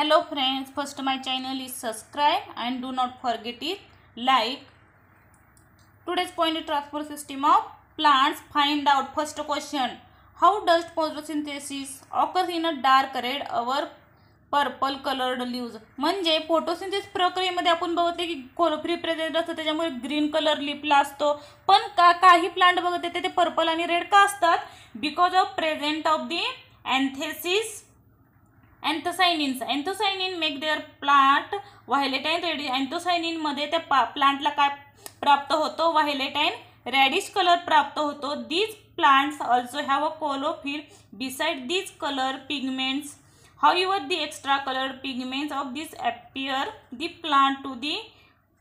Hello friends, first my channel is subscribe and do not forget it like. Today's point is transfer system of plants. Find out first question. How does photosynthesis occurs in a dark red or purple coloured leaves. म्हणजे photosynthesis प्रक्रियेमध्ये आपण बघते की कोलोफ्री present असतं त्याच्यामुळे green colour लीफला असतो. पण काही प्लांट बघते ते पर्पल आणि रेड का असतात? Because of present of the anthesis anthocyanins. Anthocyanin make their plant violet and red. Anthocyanin मध्ये त्या प्लांटला काय प्राप्त होतो? व्हायलेट अँड रेडिश कलर प्राप्त होतो. These plants also have a chlorophyll beside these colour pigments. However, the extra colored pigments of this appear the plant to the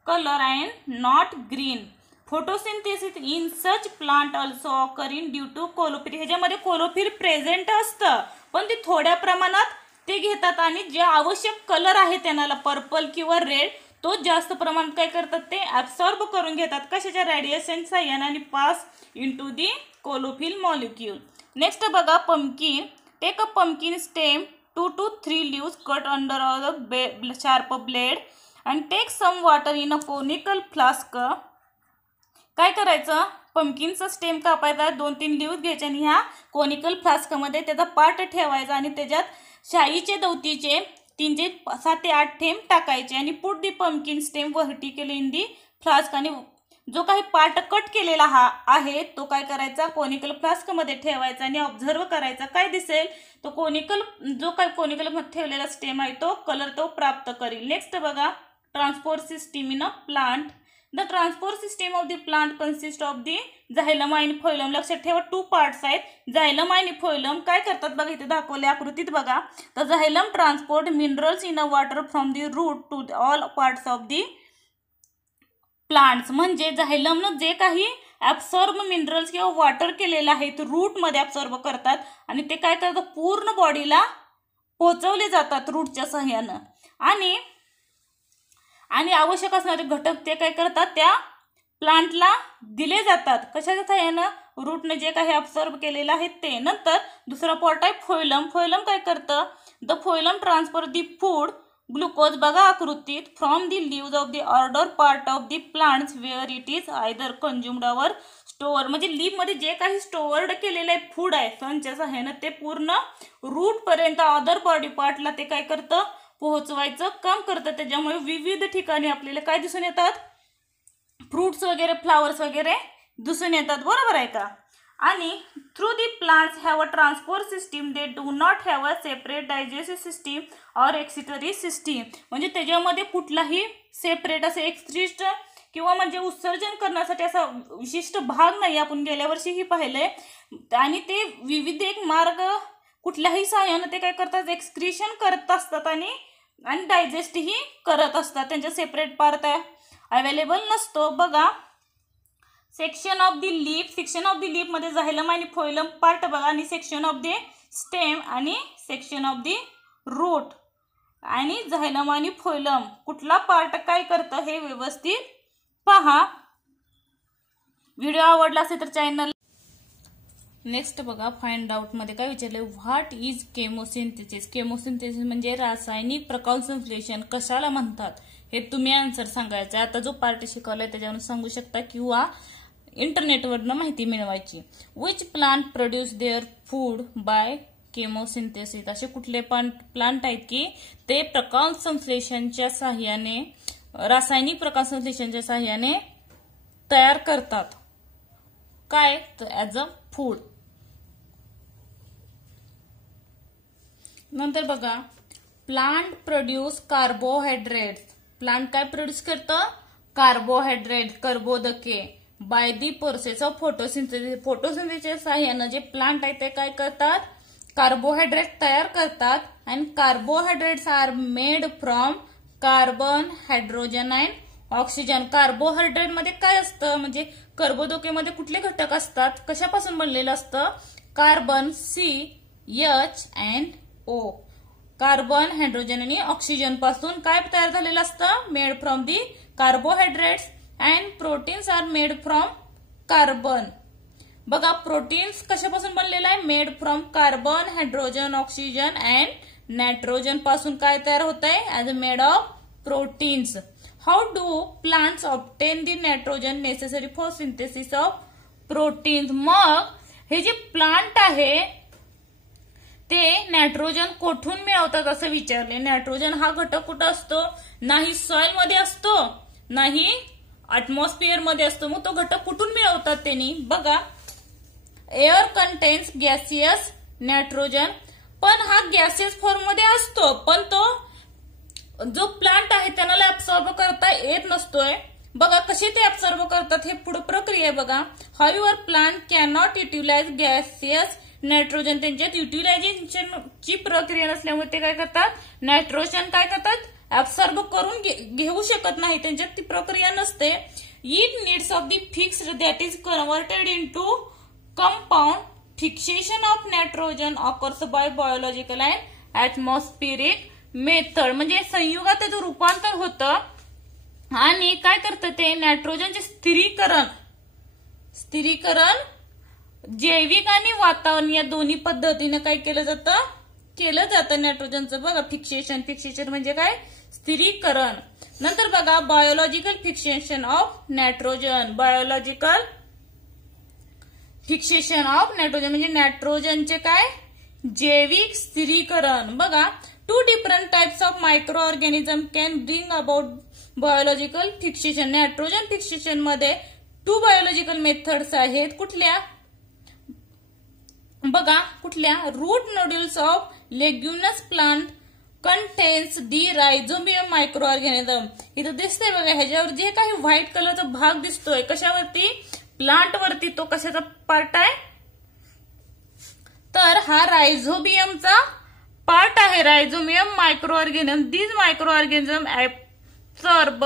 color and not green. Photosynthesis in such plant also occurring due to chlorophyll. ह्याच्यामध्ये chlorophyll present असतं पण ते थोड्या प्रमाणात ते घेतात आणि जे आवश्यक कलर आहे त्यांना पर्पल किंवा रेड तो जास्त प्रमाणात काय करतात ते ॲब्सॉर्ब करून घेतात. कशाच्या? रेडिएशन साह्याने आणि pass into the chlorophyll molecule. Next बघा pumpkin. Take a pumpkin stem 2 to 3 leaves cut under the sharp blade and take some water in a conical flask. काय करायचं? पंपकिनचा स्टेम कापायचा, 2-3 लीव्स घ्यायचे आणि ह्या कोनिकल फ्लास्कमध्ये त्याचा पार्ट ठेवायचा आणि त्याच्यात शाईचे दवतीचे 7 ते 8 थेंब टाकायचे आणि put the pumpkin stem vertically in the flask. आणि जो काही पार्ट कट केलेला आहे तो काय करायचा? कोनिकल फ्लास्कमध्ये ठेवायचा आणि ऑब्झर्व करायचा. काय दिसेल? तो जो काही कोनिकल मध्ये ठेवलेला स्टेम आहे तो कलर तो प्राप्त करेल. नेक्स्ट बघा transport system in a plant. The transport system of the plant consist of the झायलम आणि फोइलम. लक्षात ठेवा 2 पार्ट्स आहेत, झायलम आणि फोइलम. काय करतात बघा इथे दाखवल्या आकृतीत बघा. The झायलम transport minerals in a water from the root two all parts of the plants. म्हणजे झायलमनं जे काही ॲब्सॉर्ब मिनरल्स किंवा वॉटर केलेलं आहे ते रूटमध्ये ॲब्सॉर्ब करतात आणि ते काय करतात? पूर्ण बॉडीला पोहोचवले जातात रूटच्या सहाय्यानं. आणि आवश्यक असणारे घटक ते काय करतात? त्या प्लांटला दिले जातात. कशाच्या सहाय्यानं? रूटने जे काही ॲब्सॉर्ब केलेलं आहे ते. नंतर दुसरा पॉर्ट आहे फोइलम. फोइलम काय करतं? The phloem transfer the food glucose बघा आकृतीत from the leaves of the other part of the plants where it is either consumed or store. म्हणजे लीव्हमध्ये जे काही स्टोअर्ड केलेलं आहे फूड आहे फनच्या सहाय्यानं ते पूर्ण रूटपर्यंत अदर बॉडी पार्टला ते काय करतं? पोहोचवायचं काम करतं. त्याच्यामुळे विविध ठिकाणी आपल्याला काय दिसून येतात? फ्रूट्स वगैरे फ्लावर्स वगैरे दिसून येतात. बरोबर आहे का? आणि through the plants have a transport system they do not have a separate digestive system or excretory system. म्हणजे त्याच्यामध्ये कुठलाही सेपरेट असं एक्सट्रिस्ट किंवा म्हणजे उत्सर्जन करण्यासाठी असा विशिष्ट भाग नाही. आपण गेल्या वर्षीही पाहिलंय. आणि ते विविध एक मार्ग कुठल्याही सहाय्यानं ते काय करतात? एक्सक्रिशन करत असतात आणि डायजेस्टही करत असतात. त्यांच्या सेपरेट पार्ट अवेलेबल नसतो. बघा section of the leaf. Section of the leaf मध्ये झायलम आणि फोइलम पार्ट बघा आणि सेक्शन ऑफ दी स्टेम आणि सेक्शन ऑफ दी रूट. आणि झायलम आणि फोइलम कुठला पार्ट काय करतं हे व्यवस्थित पहा. व्हिडिओ आवडला असेल तर चॅनल. नेक्स्ट बघा फाइंड आउट मध्ये काय विचारले? What is chemosynthesis. केमोसिंथेसिस म्हणजे रासायनिक प्रकाश संश्लेषण कशाला म्हणतात हे तुम्ही आन्सर सांगायचं. आता जो पार्ट शिकवलाय त्याच्यावरून सांगू शकता किंवा इंटरनेटवरनं माहिती मिळवायची. Which plant produce their food by chemosynthesis. असे कुठले प्लांट आहेत की ते प्रकाश संश्लेषणच्या साह्याने रासायनिक प्रकाश संश्लेषणच्या साह्याने तयार करतात. काय? As a food. नंतर बघा प्लांट प्रोड्यूस कार्बोहायड्रेट्स. प्लांट काय प्रोड्यूस करतं? कार्बोहायड्रेट कर्बोदके by the process of photosynthesis. फोटोसिंथेसिसच्या साह्यानं जे प्लांट आहे ते काय करतात? कार्बोहायड्रेट तयार करतात. आणि carbohydrates are made from carbon hydrogen and oxygen. Carbohydrate मध्ये काय असतं? म्हणजे कर्बोदकेमध्ये कुठले घटक असतात? कशापासून बनलेलं असतं? Carbon CH and O. Carbon hydrogen आणि ऑक्सिजन पासून काय तयार झालेलं असतं? Made from the carbohydrates. And proteins are made from carbon. बघा प्रोटीन्स कशापासून बनलेलं आहे? Made from carbon hydrogen oxygen and nitrogen पासून काय तयार होत आहे? As made of proteins. How do plants obtain the nitrogen necessary for synthesis of proteins? मग हे जे प्लांट आहे ते नायट्रोजन कुठून मिळवतात असं विचारले. नायट्रोजन हा घटक कुठं असतो? नाही सॉइल मध्ये असतो, नाही अॅटमॉस्फिअर मध्ये असतो. मग तो घटक कुठून मिळवतात त्यांनी? बघा, एअर कंटेन्स गॅसियस नायट्रोजन, पण हा गॅसियस फॉर्म मध्ये असतो, पण तो जो प्लांट आहे त्यांना ऍब्सॉर्ब करता येत नसतोय. बघा कसे ते ऍब्सॉर्ब करतात, हे पुढे प्रक्रिया आहे बघा. However plant can not utilise gaseous nitrogen, त्यांच्यात युटिलायझेशनची प्रक्रिया नसल्यामुळे ते काय करतात? नायट्रोजन काय करतात? ऍब्सॉर्ब करून घेऊ शकत नाही, त्यांच्यात ती प्रक्रिया नसते. It needs of the fixed that is converted into compound. Fixation of nitrogen occurs by biological and atmospheric method. म्हणजे संयुगात त्याचं रूपांतर होतं आणि काय करतं ते? नायट्रोजनचे स्थिरीकरण जैविक आणि वातावरण या दोन्ही पद्धतीने काय केलं जातं नायट्रोजनचं. बघा फिक्सेशन म्हणजे काय? स्थिरीकरण. नंतर बघा biological fixation of nitrogen. Biological fixation of nitrogen म्हणजे नायट्रोजनचे काय? जैविक स्थिरीकरण. बघा, 2 different types of micro organism can bring about biological fixation. Nitrogen fixation मध्ये 2 बायोलॉजिकल मेथड्स आहेत. कुठल्या? बघा कुठल्या? Root nodules of leguminous plant contains the rhizobium micro organism. इथं दिसतंय बघा, ह्याच्यावर जे काही व्हाईट कलरचा भाग दिसतोय कशावरती? प्लांट वरती. तो कशाचा पार्ट आहे? तर हा रायझोबियमचा पार्ट आहे. Rhizobium micro organism. These micro organism absorb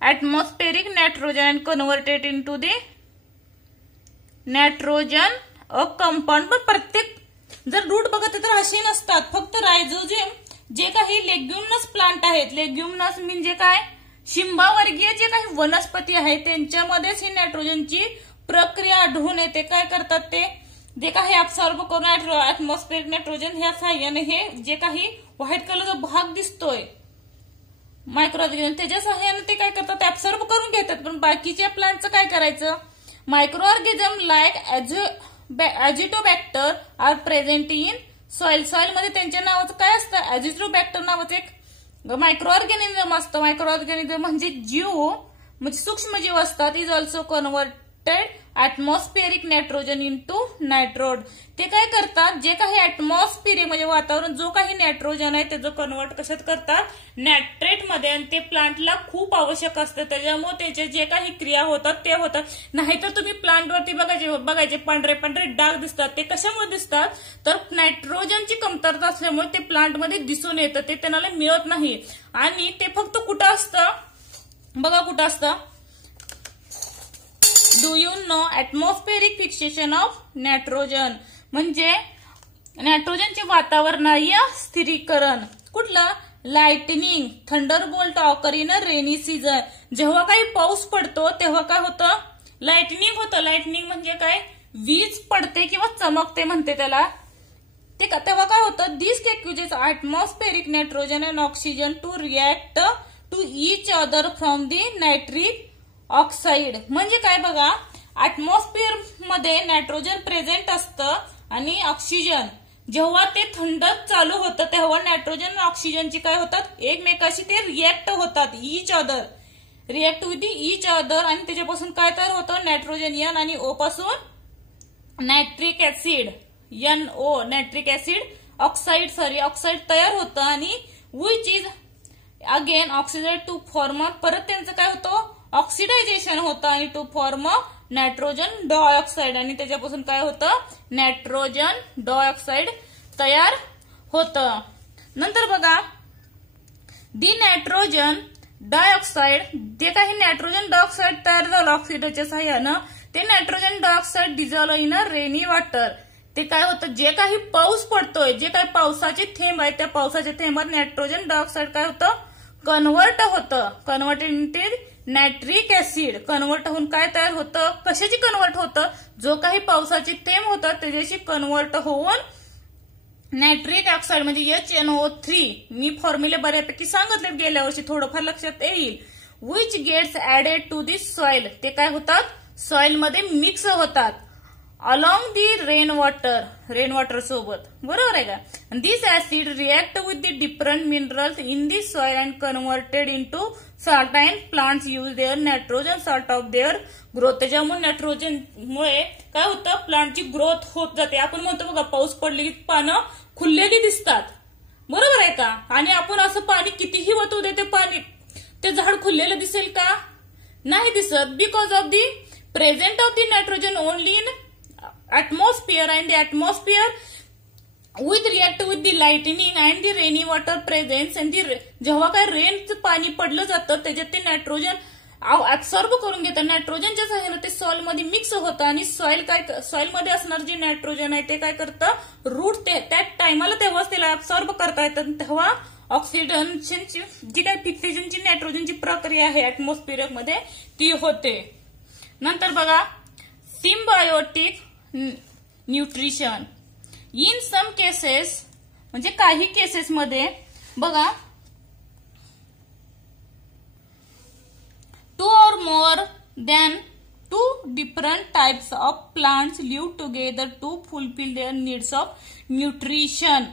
atmospheric nitrogen and converted into the nitrogen compound. पण प्रत्येक जर रूट बघत तर असे नसतात, फक्त रायझोबियम जे काही लेग्युमिनस प्लांट आहेत, लेग्युमिनस म्हणजे काय? शिंबावर्गीय जे काही वनस्पती आहेत त्यांच्यामध्येच ही नायट्रोजनची प्रक्रिया आढळून येते. काय करतात ते? जे काही ऍब्सॉर्ब करून ऍटमॉस्फिअरिक नायट्रोजन ह्या सहाय्याने हे जे काही व्हाईट कलरचा भाग दिसतोय मायक्रो ऑर्गॅनिझम त्याच्या सहाय्याने ते काय करतात? ऍब्सॉर्ब करून घेतात. पण बाकीच्या प्लांटचं काय करायचं? Micro organism like azotobacter are present in soil. Soil मध्ये त्यांच्या नावाचं काय असतं? ॲजिटोबॅक्टर नावाचं एक मायक्रो ऑर्गॅनिझम असतं. मायक्रो ऑर्गॅनिझम म्हणजे जीव, म्हणजे सूक्ष्मजीव असतात. Is also converted atmospheric nitrogen into nitrite. ते काय करतात? जे काही ऍटमॉस्फिअरिक म्हणजे वातावरण जो काही नायट्रोजन आहे त्याचं कन्वर्ट कशात करतात? नायट्रेट मध्ये. आणि ते प्लांटला खूप आवश्यक असतं, त्याच्यामुळे त्याचे जे काही क्रिया होतात ते होतात. नाहीतर तुम्ही प्लांटवरती बघायचे पांढरे पांढरे डाग दिसतात. ते कशामुळे दिसतात? तर नायट्रोजनची कमतरता असल्यामुळे ते प्लांटमध्ये दिसून येतं, ते त्यांना मिळत नाही. आणि ते फक्त कुठं असतं? बघा कुठं असतं? Do you know atmospheric fixation of nitrogen म्हणजे नायट्रोजनचे वातावरणीय स्थिरीकरण. कुठलं? Lightning Thunderbolt occur in rainy season. जेव्हा काही पाऊस पडतो तेव्हा काय होतं? लाइटनिंग होतं. लाइटनिंग म्हणजे काय? वीज पडते किंवा चमकते म्हणते त्याला. ते तेव्हा काय होतं? This causes atmospheric nitrogen and oxygen to react to each other from the nitric oxide. म्हणजे काय? बघा, ऍटमॉस्फिअर मध्ये नायट्रोजन प्रेझेंट असतं आणि ऑक्सिजन जेव्हा ते थंड चालू होतं तेव्हा नायट्रोजन आणि ऑक्सिजनची काय होतात? एकमेकाशी ते रिएक्ट होतात. Each other react with each other. आणि त्याच्यापासून काय तयार होतं? नायट्रोजन एन आणि ओ पासून nitric acid NO nitric acid oxide तयार होतं. आणि which is again oxidise to form. परत त्यांचं काय होतं? ऑक्सिडायझेशन होतं आणि टू फॉर्म नायट्रोजन डायऑक्साइड. आणि त्याच्यापासून काय होतं? नायट्रोजन डायऑक्साइड तयार होतं. नंतर बघा, दी नायट्रोजन डायऑक्साइड जे काही नायट्रोजन डायऑक्साइड तयार झालं ऑक्सिडाच्या सहाय्यानं, ते nitrogen dioxide dissolve in rainy water. ते काय होतं? जे काही पाऊस पडतोय, जे काही पावसाचे थेंब आहेत त्या पावसाच्या थेंबात नायट्रोजन डायऑक्साइड काय होतं? कन्वर्ट होतं. Converted into nitric acid. Convert होऊन काय तयार होतं? कशाची कन्वर्ट होतं? जो काही पावसाचे थेंब होतात त्याच्याशी कन्वर्ट होऊन नायट्रिक ऑक्साईड म्हणजे HNO3 मी फॉर्म्युले बऱ्यापैकी सांगितले गेल्या वर्षी, थोडंफार लक्षात येईल. Which gets added to the soil, ते काय होतात सॉइल मध्ये मिक्स होतात अलॉंग दी रेन वॉटर सोबत, बरोबर आहे का. This acid react with the different minerals in the soil and converted into salt and plants use their nitrogen salt of their growth. त्याच्यामुळे नायट्रोजनमुळे काय होतं, प्लांटची ग्रोथ होत जाते. आपण म्हणतो बघा पाऊस पडले की पानं खुललेली दिसतात, बरोबर आहे का. आणि आपण असं पाणी कितीही वतू दे, ते पाणी ते झाड खुललेलं दिसेल का, नाही दिसत. Because of the present of the nitrogen only in atmosphere and the atmosphere with react with the lightning and the rainy water presence and the जेव्हा काय रेनचं पाणी पडलं जातं त्याच्यात ते नायट्रोजन ऍब्सॉर्ब करून घेतं. नायट्रोजनच्या सहाय्याने ते सॉइल मध्ये मिक्स होतं आणि सॉइल मध्ये असणार जे नायट्रोजन आहे ते काय करतं, रूट ते त्या टायमाला तेव्हाच त्याला ऍब्सॉर्ब करता येतं. तेव्हा ऑक्सिडेशनची जी काय फिक्सेशनची नायट्रोजनची प्रक्रिया आहे ऍटमॉस्फिअर मध्ये ती होते. नंतर बघा symbiotic nutrition. In some cases म्हणजे काही केसेस मध्ये बघा, 2 or more than 2 different types of plants live together to fulfill their needs of nutrition.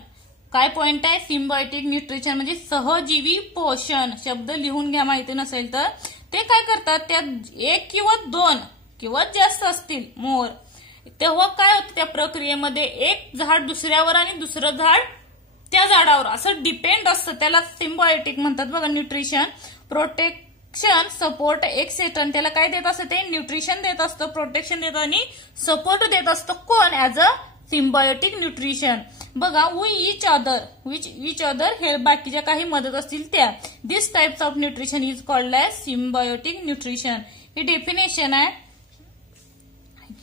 काय पॉइंट आहे, सिम्बायोटिक न्यूट्रिशन म्हणजे सहजीवी पोषण. शब्द लिहून घ्या माहिती नसेल तर. ते काय करतात, त्यात 1 किंवा 2 किंवा जास्त असतील मोर, तेव्हा काय होतं त्या प्रक्रियेमध्ये एक झाड दुसऱ्यावर आणि दुसरं झाड त्या झाडावर असं डिपेंड असतं. त्याला सिम्बायोटिक म्हणतात बघा. Nutrition, protection, support, etcetera. त्याला काय देत असतं, ते न्यूट्रिशन देत असतं, प्रोटेक्शन देत आणि सपोर्ट देत असतं. कोण, ऍज अ सिम्बायोटिक न्यूट्रिशन. बघा, विच अदर हे बाकीच्या काही मदत असतील त्या. This types of nutrition is called as symbiotic nutrition. ही डेफिनेशन आहे.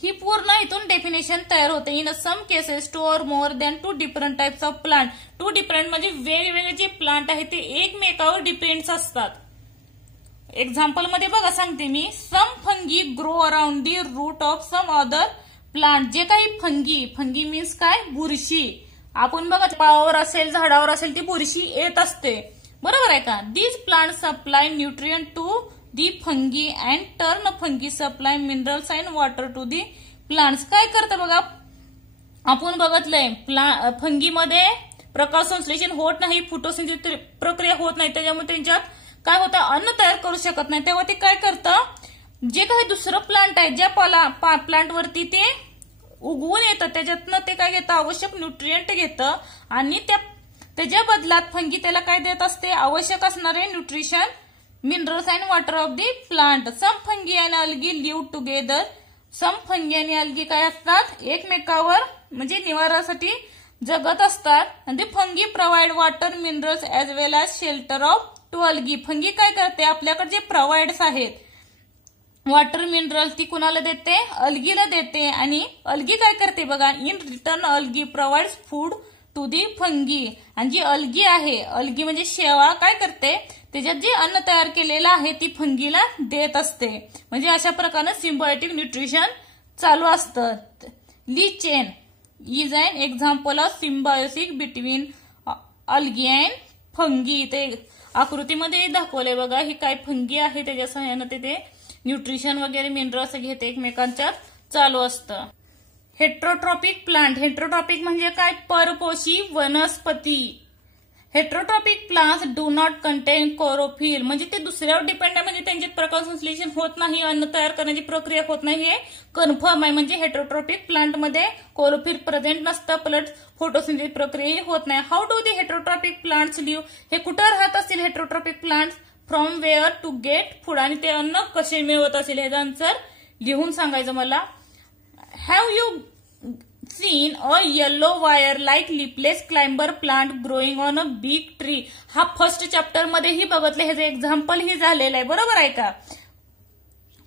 ही पूर्ण इथून डेफिनेशन तयार होते. In some cases 2 or more than 2 different types of plant. 2 different म्हणजे वेगवेगळे जे प्लांट आहेत ते एकमेकावर डिपेंड्स असतात. एक्झाम्पल मध्ये बघा सांगते मी. Some fungi grow around the root of some other plant. जे काही फंगी मीन्स काय, बुरशी. आपण बघा पावावर असेल झाडावर असेल ती बुरशी येत असते, बरोबर आहे का. These plant supply nutrient to the fungi and turn fungi supply minerals and water to the plants. काय करतं बघा, आपण बघितलंय फंगीमध्ये प्रकाश संश्लेषण होत नाही, फोटोसिंथेसिस प्रक्रिया होत नाही, त्याच्यामुळे त्यांच्यात काय होतं, अन्न तयार करू शकत नाही. तेव्हा ते काय करतं, जे काही दुसरं प्लांट आहे ज्या प्लांट वरती ते उगवून येतं त्याच्यातनं ते काय घेतं, आवश्यक न्यूट्रिएंट घेतं आणि त्याच्या बदलात फंगी त्याला काय देत असते, आवश्यक असणारे nutrition, minerals and water of the plant. Some fungi and algae live together. Some fungi आणि अल्गी काय असतात, एकमेकावर म्हणजे निवारासाठी जगत असतात. आणि fungi provide water, minerals as well as shelter of to algae. Fungi काय करते, आपल्याकडे जे प्रोव्हाइड्स आहेत वॉटर, मिनरल्स, ती कुणाला देते, अल्गीला देते. आणि अल्गी काय करते बघा, in return algae provides food to the fungi. आणि जी अल्गी आहे, अल्गी म्हणजे शेवाळ, काय करते, त्याच्यात जे अन्न तयार केलेलं आहे ती फंगीला देत असते. म्हणजे अशा प्रकारे सिम्बायोटिक न्यूट्रिशन चालू असतं. Lichen is an example of symbiosis between algae and fungi. ते आकृतीमध्ये दाखवलंय बघा. ही काय फंगी आहे, त्याच्या सहाय्याने ते न्यूट्रिशन वगैरे मिनरल्स घेते, एकमेकांच्यात चालू असतं. Heterotrophic plant. हेट्रोट्रॉपिक म्हणजे काय, परपोषी वनस्पती. Heterotrophic plants do not content chlorophyll. म्हणजे ते दुसऱ्यावर डिपेंड आहे, म्हणजे त्यांच्यात प्रकाश संश्लेषण होत नाही, अन्न तयार करण्याची प्रक्रिया होत नाही, हे कन्फर्म आहे. म्हणजे हेट्रोट्रॉपिक प्लांट मध्ये क्लोरोफिल प्रेझेंट नसतं, प्लस फोटोसिंथेसिस प्रक्रिया होत नाही. How do the heterotrophic plants live. हे कुठं राहत असतील heterotrophic plants, from where to get food. आणि ते अन्न कसे मिळवत असेल ह्याचं आन्सर लिहून सांगायचं मला. Have you seen a yellow wire like leafless climber plant growing on a big tree. हा फर्स्ट चॅप्टर मध्ये ही बघितलं, ह्याचं एक्झाम्पल ही झालेलं आहे, बरोबर आहे का.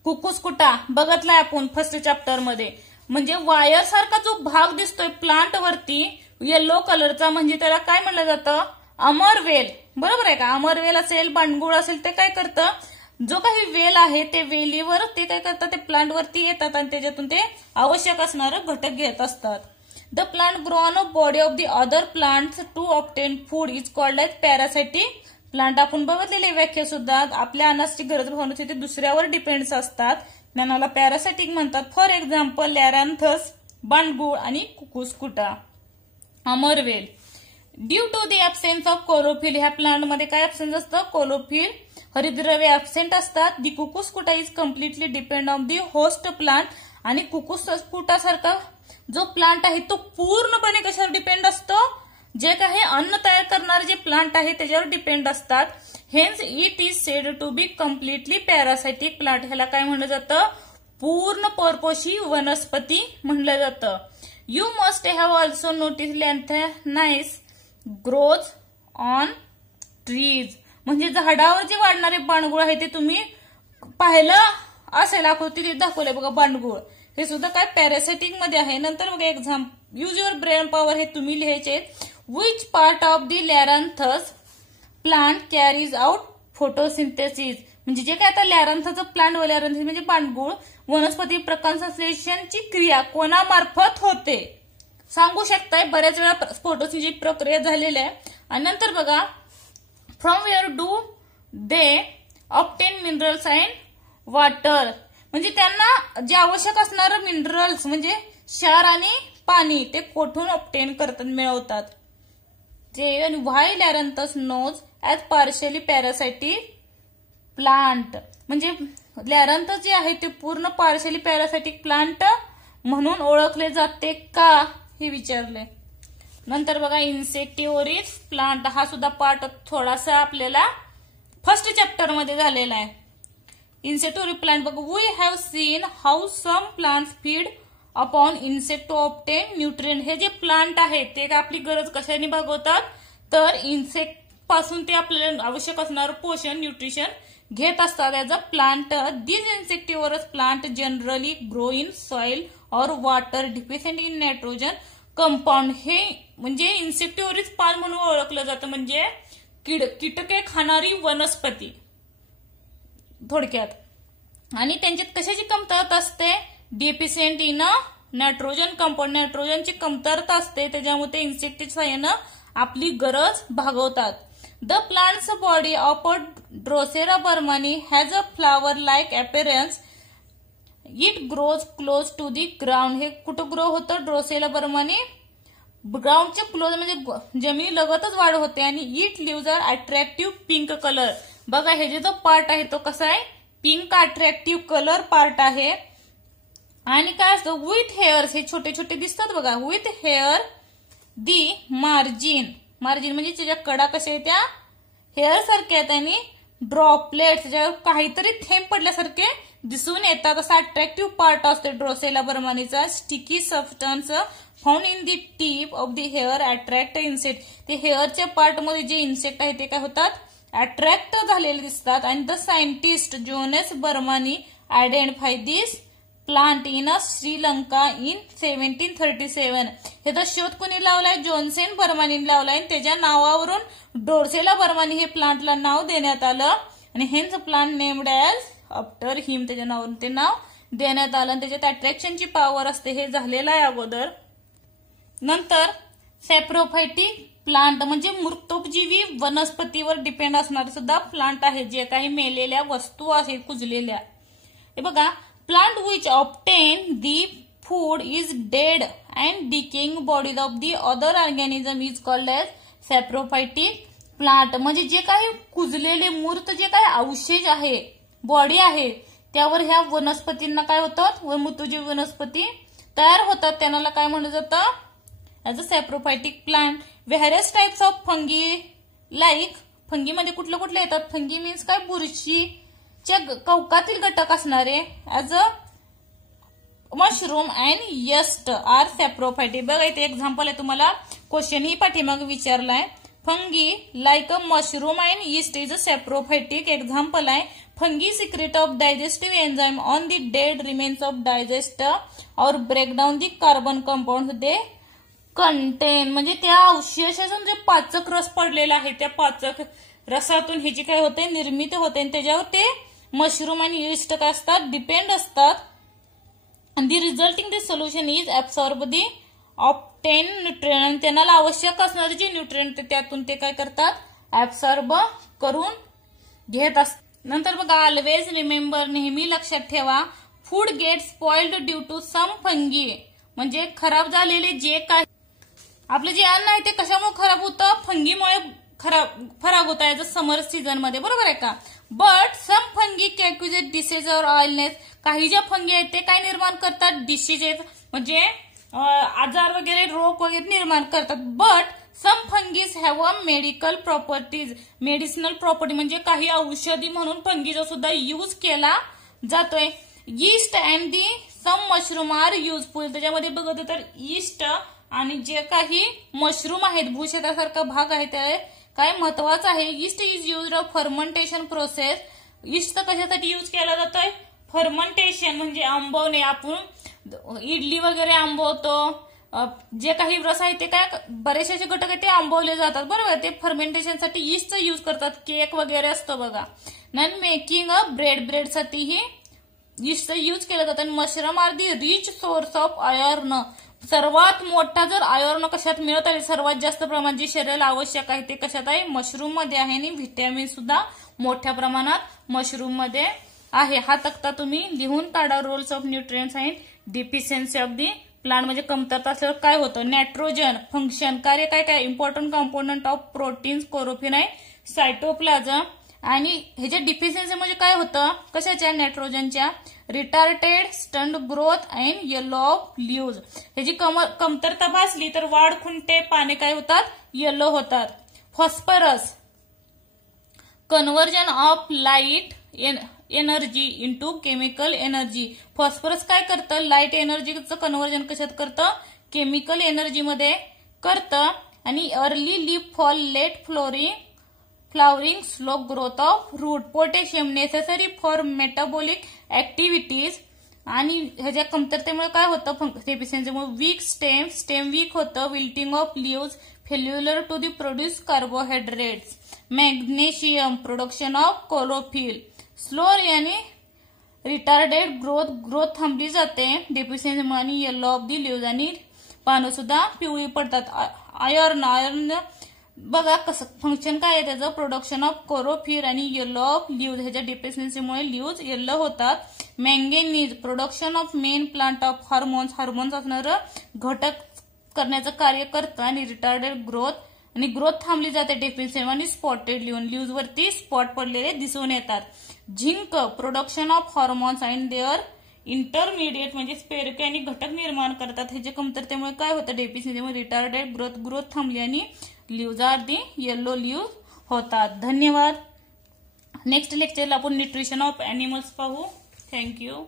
कुकुसकुटा बघितलाय आपण फर्स्ट चॅप्टर मध्ये. म्हणजे वायर सारखा जो भाग दिसतोय प्लांट वरती येलो कलरचा, म्हणजे त्याला काय म्हणलं जातं, अमरवेल, बरोबर आहे का. अमरवेल असेल, बांडगुळ असेल, ते काय करतं, जो काही वेल आहे ते वेलीवर ते काय करतात, ते प्लांट वरती येतात आणि त्याच्यातून ते आवश्यक असणारे घटक घेत असतात. The plant grow on a body of the other plants to obtain food is called as parasitic plant. आपण बघितलेली व्याख्या सुद्धा आपल्या अन्नाची गरज भागवण्यासाठी ते दुसऱ्यावर डिपेंड्स असतात, त्यांना पॅरासाइटिक म्हणतात. फॉर एक्झाम्पल लॅरॅन्थस, बांडगुळ आणि कुकुस्कुटा. अमरवेल. ड्यू टू दी ऍब्सेन्स ऑफ कोलोफिल, ह्या प्लांट मध्ये काय ऍब्सेन्स असतं? कोलोफिल, हरितद्रव्य ऍब्सेंट असतात. The cuscuta is completely depend on the host plant. आणि कुकुस्कुटासारखा जो प्लांट आहे तो पूर्णपणे कशावर डिपेंड असतो? जे काही अन्न तयार करणारे जे प्लांट आहे त्याच्यावर डिपेंड असतात. Hence it is said to be completely parasitic plant. ह्याला काय म्हणलं जातं? पूर्ण परपोषी वनस्पती म्हणलं जातं. You must have also notice loranthus grows on trees. म्हणजे झाडावर जे वाढणारे बांडगुळ आहे ते तुम्ही पाहिलं असेल, आकृतीत दाखवले बघा बांडगुळ, हे सुद्धा काय पॅरासाइटिक मध्ये आहे. नंतर बघा exam, use your brain power, हे तुम्ही लिहायचे. Which part of the loranthus plant carries out photosynthesis. म्हणजे जे काय आता लॅरॅन्थसचं प्लांट व लॅरॅन्थस म्हणजे बांडगुळ, वनस्पती प्रकाश संश्लेषणची क्रिया कोणामार्फत होते सांगू शकताय. बऱ्याच वेळा फोटोसिंथेसिस प्रक्रिया झालेल्या आहे. आणि नंतर बघा, from where do they obtain minerals and water. म्हणजे त्यांना जे आवश्यक असणारं मिनरल्स म्हणजे क्षार आणि पाणी ते कोठून ऑब्टेन करतात, मिळवतात ते. आणि why loranthus knows as partially parasitic plant. म्हणजे लॅरॅन्थस जे आहे ते पूर्ण पार्शियली पॅरासाइटिक प्लांट म्हणून ओळखले जाते का, हे विचारले. नंतर बघा इन्सेक्टिव्होरिस प्लांट, हा सुद्धा पार्ट थोडासा आपल्याला फर्स्ट चॅप्टर मध्ये झालेला आहे. इन्सेक्टिव्होरिस प्लांट बघा, we have seen how some plants feed upon insect to obtain nutrient. हे जे प्लांट आहे ते आपली गरज कशाने भागवतात? तर इन्सेक्ट पासून ते आपल्याला आवश्यक असणारं पोषण, न्यूट्रिशन घेत असतात as a plant. This insectivorous plant generally grow in soil or water deficient in nitrogen compound. हे म्हणजे इन्सेक्टिव्होरिस पान म्हणून ओळखलं जातं, म्हणजे कीटके खाणारी वनस्पती थोडक्यात. आणि त्यांच्यात कशाची कमतरता असते? डिफिशियंट इन नायट्रोजन कंपाऊंड, नायट्रोजनची कमतरता असते, त्याच्यामुळे ते इन्सेक्टच्या साहाय्यानं आपली गरज भागवतात. The plants body of Drosera burmannii has a flower like appearance. It grows close to the ground. हे कुठं ग्रो होतं? ड्रोसेरा बर्मानी ग्राउंडच्या क्लोज म्हणजे जमिनी लगतच वाढ होते. आणि it leaves are attractive pink colour. बघा हे जे जो पार्ट आहे तो कसा आहे? पिंक अट्रॅक्टिव्ह कलर पार्ट आहे. आणि काय असतं? विथ हेअर्स, हे छोटे छोटे दिसतात बघा, with hair the margin. Margin म्हणजे त्याच्या कडा कशा आहेत? त्या हेअर सारख्या आहेत. आणि ड्रॉपलेट्स, ज्यावर काहीतरी थेंब पडल्यासारखे दिसून येतात, असा अट्रॅक्टिव्ह पार्ट असतो ड्रोसेला बर्मानीचा. Sticky substance found in the tip of the hair attract insect. ते हेअरच्या पार्ट मध्ये जे इन्सेक्ट आहे ते काय होतात? अट्रॅक्ट झालेले दिसतात. आणि the scientist Jones Burman identify this plant in Sri Lanka in 1737. ह्याचा शोध कोणी लावलाय? जोन्सेन बर्मानी लावलाय. त्याच्या नावावरून ड्रोसेला बर्मानी हे प्लांटला नाव देण्यात आलं. आणि hence plant named as after him, त्याच्या नावावरून ते नाव देण्यात आलं. त्याच्यात अट्रॅक्शनची पॉवर असते, हे झालेलं आहे अगोदर. नंतर सॅप्रोफायटिक प्लांट म्हणजे मृतोपजीवी वनस्पतीवर डिपेंड असणारे सुद्धा प्लांट आहे, जे काही मेलेल्या वस्तू आहेत कुजलेल्या. हे बघा, plant which obtain the food is dead and decaying bodies of the other organism is called as saprophytic plant. म्हणजे जे काही कुजलेले मूर्त जे काही अवशेष आहे, बॉडी आहे, त्यावर ह्या वनस्पतींना काय होतात? मृत्यूजीवी वनस्पती तयार होतात. त्यांना काय म्हणलं जातं? As a saprophytic plant. Various types of fungi like, फंगीमध्ये कुठले कुठले येतात? फंगी मीन्स काय? बुरशीच्या कवकातील घटक असणारे. As a mushroom and yeast are saprophytic. बघा इथे एक्झाम्पल आहे, तुम्हाला क्वेश्चन ही पाठीमागे विचारलाय. Fungi like a mushroom and yeast is a saprophytic. Example आहे, fungi secrete of digestive enzyme on the dead remains of digest or break down the carbon compound they contain. म्हणजे त्या अवशेषातून जे पाचक रस पडलेला आहे त्या पाचक रसातून हे जे काय होते निर्मिती होते, आणि त्याच्यावर ते मशरूम आणि यीस्ट काय असतात? डिपेंड असतात. And the resulting the solution is absorb the 10 nutrient, त्यांना आवश्यक असणारे जे न्यूट्रिएंट त्यातून ते काय करतात, ऍब्सॉर्ब करून घेत असतात. नंतर बघा, ऑलवेज रिमेंबर, नेहमी लक्षात ठेवा, food get spoiled due to some fungi, म्हणजे खराब झालेले जे काही आपलं जे अन्न आहे ते कशामुळे खराब होतं, फंगीमुळे खराब होत आहे, समर सीझन मध्ये, बरोबर आहे का. बट सम फंगी कॅक्युजेट डिसीज और ऑइलनेस, काही ज्या फंगी आहेत ते काय निर्माण करतात, डिसीजेस म्हणजे आजार वगैरे, रोग वगैरे निर्माण करतात. But some fungis have a medical properties, medicinal property म्हणजे काही औषधी म्हणून फंगीचा सुद्धा यूज केला जातोय. Yeast and the some mushroom are useful, त्याच्यामध्ये बघत तर यीस्ट आणि जे काही मशरूम आहेत, भूक्षेत्रासारखा भाग आहे ते काय महत्वाचं आहे. Yeast is used of fermentation process, yeast कशासाठी यूज केला जातोय, फर्मेंटेशन म्हणजे आंबवणे, आपण इडली वगैरे आंबवतो, जे काही रस आहे ते काय बरेचसे घटक आहेत ते आंबवले जातात, बरोबर. ते फर्मेंटेशनसाठी यीस्टचा यूज करतात, केक वगैरे असतो बघा. नन मेकिंग अ ब्रेडसाठीही यीस्टचा यूज केला जातो. Mushroom are the rich source of iron, सर्वात मोठा जर आयर्न कशात मिळत आहे, सर्वात जास्त प्रमाणात जे शरीराला आवश्यक आहे ते कशात आहे, मशरूम मध्ये आहे. आणि व्हिटॅमिन सुद्धा मोठ्या प्रमाणात मशरूम मध्ये आहे. हा तक्ता तुम्ही लिहून काढा. Roles of nutrients and deficiency of the plant, म्हणजे कमतरता असल्यावर काय होतं, नायट्रोजन फंक्शन, कार्य काय काय, important component of proteins, chlorophyll आहे, सायटोप्लाझम. आणि ह्याच्या डिफिशियन्सी म्हणजे काय होतं, कशाच्या, नायट्रोजनच्या, retarded stunt growth and yellow of leaves, ह्याची कमतरता भासली तर वाढ खुंटे, पाने काय होतात, येलो होतात. Phosphorus, conversion of light energy into chemical energy, phosphorus काय करतं, लाईट एनर्जीचं कन्व्हर्जन कशात करतं, केमिकल एनर्जी मध्ये करतं. आणि early leaf fall, late flowering, slow growth of root. Potassium, necessary for metabolic activities, आणि ह्याच्या कमतरतेमुळे काय होतं, डेफिशियन्सीमुळे वीक स्टेम वीक होतं, wilting of leaves, failure to the produce carbohydrates. Magnesium, production of chlorophyll, slow यानी रिटार्डेड ग्रोथ थांबली जाते डेफिशियन्सीमुळे, आणि येलो ऑफ दी लीव्ज, आणि पानं सुद्धा पिवळी पडतात. आयर्न बघा कसं फंक्शन काय आहे त्याचं, प्रोडक्शन ऑफ क्लोरोफिल आणि येलो ऑफ लीव्ज, ह्याच्या डेफिशियन्सीमुळे लीव्ज येलो होतात. Manganese, production of main plant of hormones असणारं घटक करण्याचं कार्य करतं. आणि रिटार्डेड ग्रोथ, आणि ग्रोथ थांबली जाते डेफिशियन्सी, आणि स्पॉटेड लीव्ज वरती स्पॉट पडलेले दिसून येतात. Zinc, production of hormones and their intermediate म्हणजे स्पेरके आणि घटक निर्माण करतात. ह्याच्या कमतरतेमुळे काय होतं, डेफिशियन्सीमुळे रिटार्डेड ग्रोथ थांबली आणि leaves are the yellow leaves होतात. धन्यवाद. नेक्स्ट लेक्चरला आपण न्यूट्रिशन ऑफ एनिमल्स पाहू. थँक्यू.